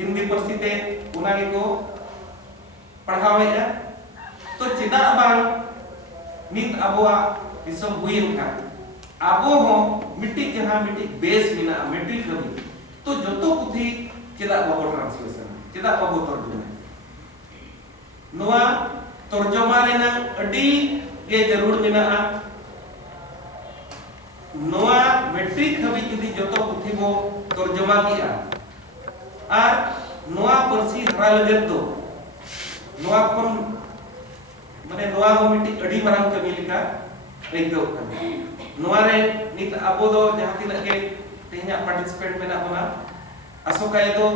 हिंदी पार्सी ते उना के को पढ़ावेगा तो चेदा बांग नित अबोआ दिसम हुइन का आबो हो मिट्टी जहां मिट्टी बेस मिना मैट्रिक हबी तो जतो पुथी चेदा बाबो ट्रांसलेशन चेदा बाबो तर्जुमा नोआ तर्जुमा रेना अडी गे जरूर मिना नोआ मैट्रिक हबी जुदी जतो पुथी बो तर्जुमा किया और नोआ परसी हरा लगत तो नोआ कोन माने नोआ हो मिट्टी अडी माराम कमी लिका आइकौ कना नोआ रे नित अबो दो जहां तिना के तेहना पार्टिसिपेट मेना बना असोकाय दो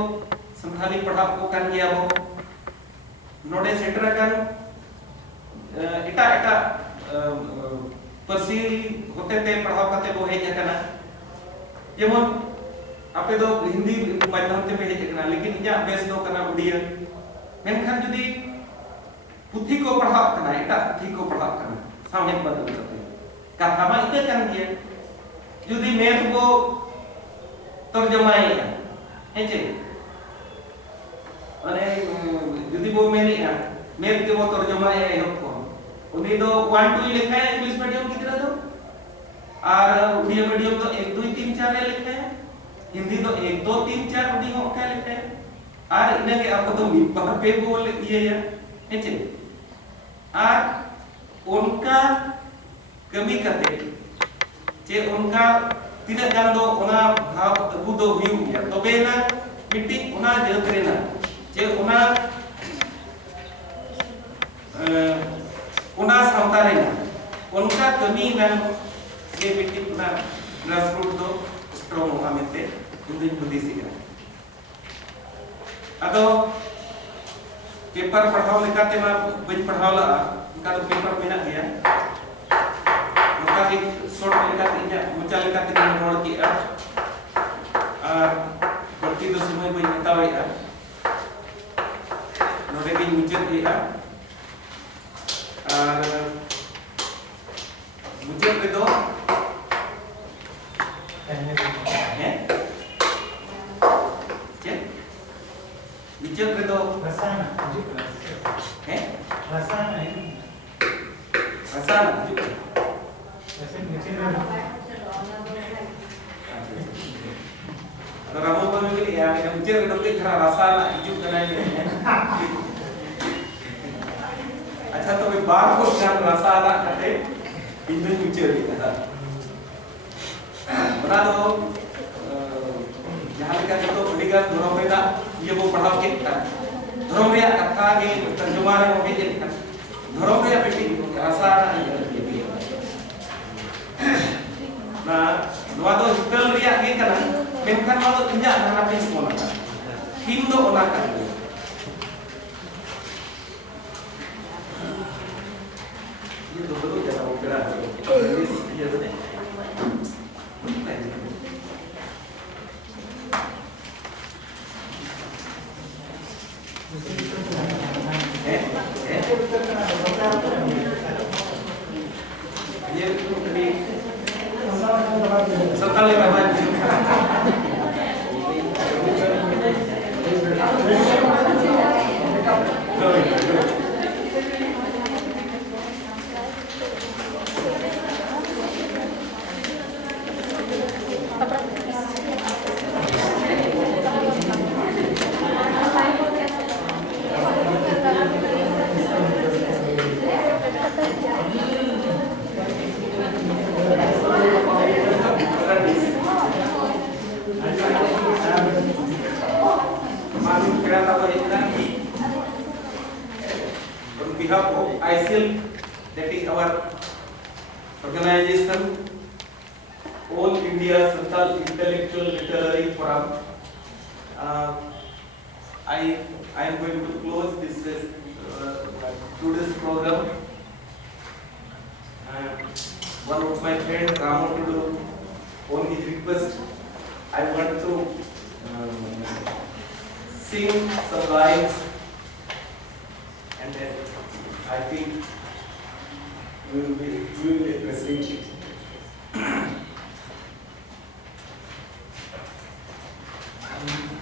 संथाली पढ़ा को कान गया बो नोडे सेंटर कान एटा एटा परसी होते ते पढ़ाव काते बो हेज कना जेमन आपे दो हिंदी माध्यम ते पे हेज कना लेकिन इया बेस दो कना उड़िया मेनखान जुदी पुथी को पढ़ाव कना एटा पुथी को पढ़ाव कना सामने बदल करते कथा मा इते कान गया जुदी मैथ को तर्जमाएगा हेचे माने जुदी बो मेनेगा मैथ के वो तर्जमाए है को उनी दो 1 2 लिखा है इंग्लिश मीडियम कितना दो और उड़िया मीडियम तो 1 2 3 4 लिखा है हिंदी तो 1 2 3 4 उड़ी हो क्या लिखा है और इने के आपको तो बाहर पे बोल ये है हेचे और उनका कमी करते जे उनका तिना गान दो ओना भाव अबु दो हुयु गया तबे ना मीटिंग ओना जत रेना जे ओना सावता रेना उनका कमी ना जे मीटिंग ओना ग्रासरूट दो स्ट्रांग होगा मेते इंदिन बुद्धिसिका अदो पेपर पढ़ाव लेकाते मा बन पढ़ाव ला उनका तो पेपर मेना गया एक शॉर्ट लेकाते इया मुचा लेकाते के रोड की और बल्कि तो समय बई बतावेगा नोडे की मुचत दिया और मुचत पे दो है क्या मुचत पे दो रसायन है रसायन रामो को मिली या मुझे तो के खरा रासा ना हिजुक करना है अच्छा तो मैं बार को जान रासा ना करते इंद्र मुझे लिखा बता दो जहां का तो अडिगा धर्म में ना ये वो पढ़ाव के धर्म में कथा के तर्जुमा रे हो के धर्म में बेटी रासा ना ना नोआ दो हिकल रिया के कना मेनखान मा दो इजा ना पे सोना थीम दो ओना का ये तो बदो जरा ओकरा ये तो नहीं ये कभी सरकार ले करना ICL, that is our organization, All India Santal Intellectual Literary Forum. I am going to close this today's program. One of my friend Ramo Tudu, on his request, I want to sing some lines, and then I think we will appreciate it.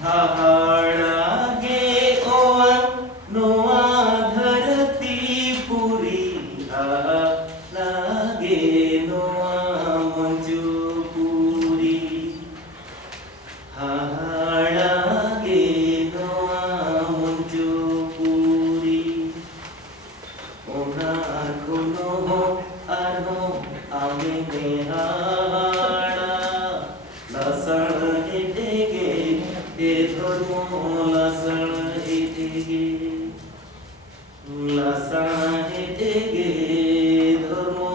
Hahara lasana etege lasana etege dharmo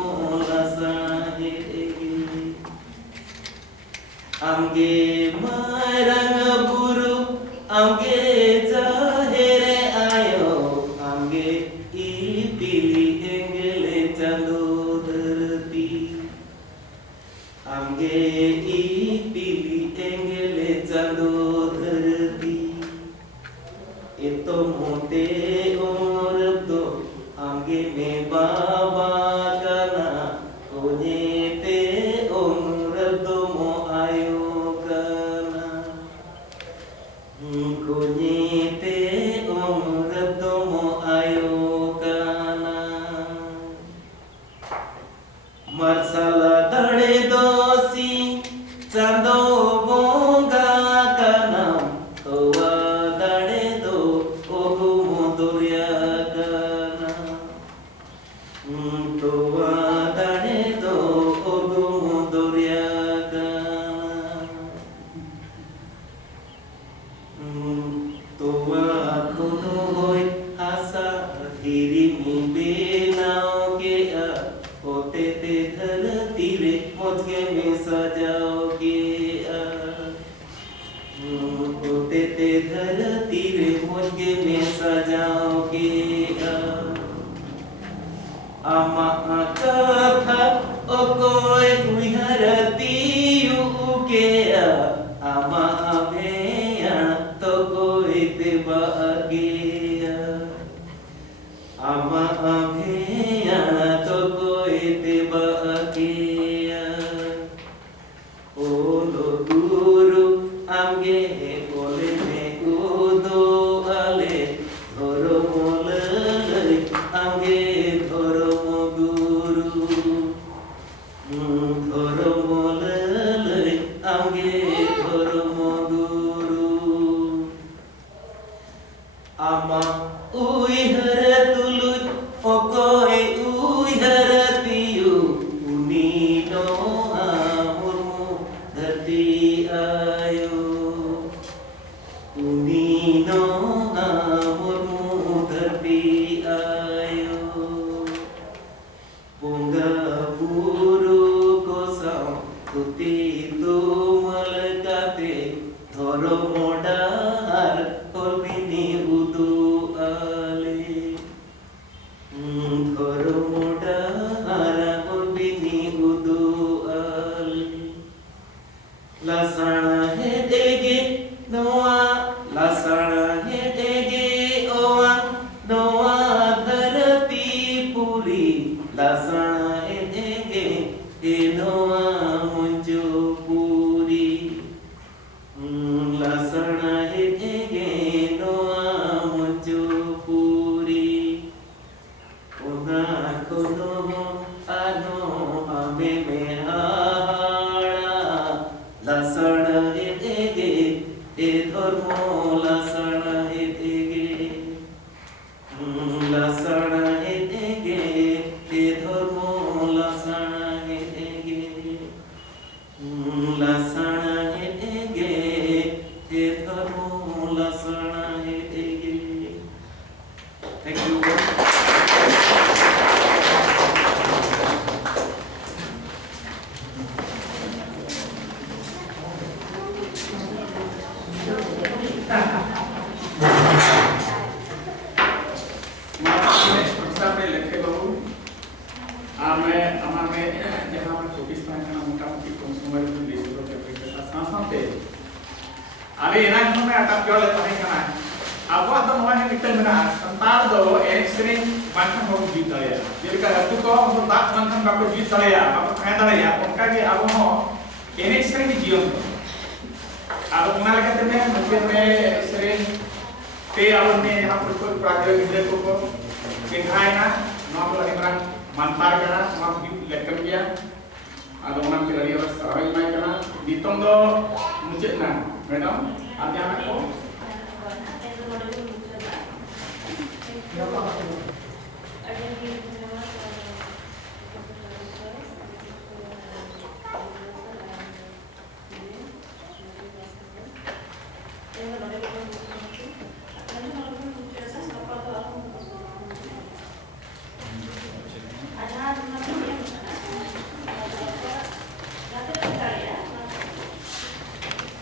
lasana etege amge marang buru amge jahere ayo amge ipili engele chando dharti amge ipili engele chando dharti ito mote umur to amge me baba kana onyete umur to mo ayo kana onyete umur to mo ayo kana marsala dare dosi chando bonga kana towa dare do ogu modurya kana towa dare do ogu modurya kana towa kono hoy asa diri mi benao ke a होते ते धरती रे मुझके में सजाओगे होते ते धरती रे मुझके में सजाओगे आमा कथा ओ कोई उहरती उके आमा भेया तो कोई ते बागे आमा भेया तो कोई ते बागे ओलो गुरु आमगे बोले ने उदो आले धरो मोले आमगे धरो मो गुरु धरो मोले आमगे धरो मो गुरु आमा उइहर तुलु ओकोय उइहर तियु उनी नो आमुरमु धरती आयो उनी नो आमुरमु धरती आयो bunga buru kosam tuti tumal kate dhoro modar kolbini udu ale dhoro modar kolbini udu ale lasana he dege noa lasana he dege oa noa dharati puri lasana he dege he noa munjo puri lasana he dege noa munjo puri ona kono ano ame me hara lasana he dege he dharmo lasana he dege lasana he dege he dharmo lasana he dege lasana he dege he dharmo lasana he dege. Thank you. sampai leke bahu ame amame jahan में 24 kana मोटामोटी consumer di seluruh Jakarta sampai अरे एना हम अटक जोड़ लेते हैं kana abuat तो मोहन मिट्टन में ना संतार दो एक स्क्रीन बांधन हो जीत दया जेलका हतु को हम दात बांधन बाको जीत दया बाको खाया दया उनका के अब हो एक स्क्रीन जीवन अब उना लेके में मुझे में स्क्रीन ते अब ने यहां पर कोई प्राकृतिक को सिखाएना नॉक लगे बरन mantar kana mak di lekam dia ada orang kira dia sarai mai kana ditong do mucet na madam ada anak ko